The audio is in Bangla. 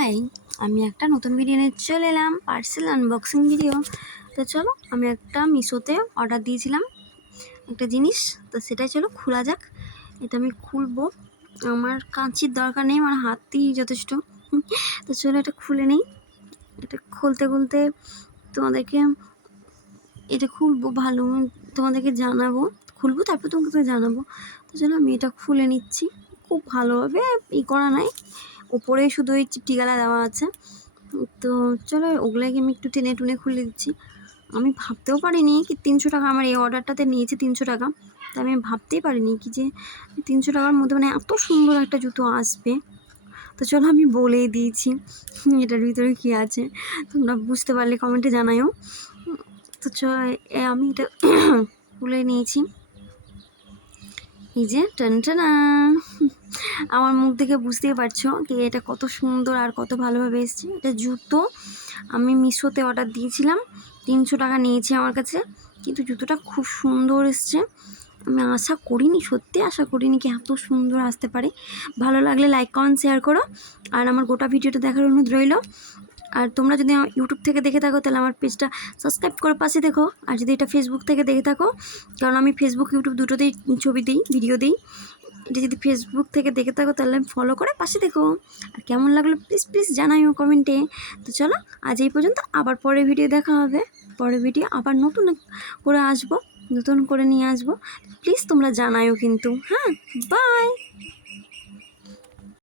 হাই, আমি একটা নতুন ভিডিও নিয়ে চলে এলাম, পার্সেল আনবক্সিং ভিডিও। তো চলো, আমি একটা মিশোতে অর্ডার দিয়েছিলাম একটা জিনিস, তো সেটাই চলো খোলা যাক। এটা আমি খুলবো, আমার কাঁচির দরকার নেই, আমার হাতই যথেষ্ট। তো চলো এটা খুলে নিই। এটা খুলতে খুলতে তোমাদেরকে এটা খুলবো, ভালো তোমাদেরকে জানাবো, খুলবো তারপর তোমাকে জানাবো। তো চলো আমি এটা খুলে নিচ্ছি। খুব ভালোভাবে করা নাই, উপরে শুধু ওই চিপটিগালা দেওয়া আছে। তো চলো ওগুলোকে আমি একটু টেনে টুনে খুলে দিচ্ছি। আমি ভাবতেও পারিনি কি 300 টাকা আমার এই অর্ডারটাতে নিয়েছে, 300 টাকা। তো আমি ভাবতেই পারিনি কি যে 300 টাকার মধ্যে মানে এত সুন্দর একটা জুতো আসবে। তো চলো আমি বলেই দিয়েছি এটার ভিতরে কী আছে, তোমরা বুঝতে পারলে কমেন্টে জানাও। তো আমি এটা খুলে নিয়েছি। এই যে টানটানা, আমার মুখ দেখে বুঝতেই পারছো কি এটা কত সুন্দর আর কত ভালোভাবে এসছে। এটা জুতো আমি মিশোতে অর্ডার দিয়েছিলাম, 300 টাকা নিয়েছি আমার কাছে, কিন্তু জুতোটা খুব সুন্দর এসছে। আমি আশা করিনি, সত্যি আশা করিনি কি এত সুন্দর আসতে পারে। ভালো লাগলে লাইক কমেন্ট শেয়ার করো, আর আমার গোটা ভিডিওটা দেখার অনুরোধ রইল। আর তোমরা যদি আমার ইউটিউব থেকে দেখে থাকো তাহলে আমার পেজটা সাবস্ক্রাইব করে পাশে দেখো। আর যদি এটা ফেসবুক থেকে দেখে থাকো, কারণ আমি ফেসবুক ইউটিউব দুটোতেই ছবি দিই, ভিডিও দিই, এটা যদি ফেসবুক থেকে দেখে থাকো তাহলে ফলো করে পাশে দেখো। আর কেমন লাগলো প্লিজ প্লিজ জানাইও কমেন্টে। তো চলো আজ এই পর্যন্ত, আবার পরের ভিডিও দেখা হবে। পরের ভিডিও আবার নতুন করে আসবো, নতুন করে নিয়ে আসবো। প্লিজ তোমরা জানাইও কিন্তু। হ্যাঁ, বাই।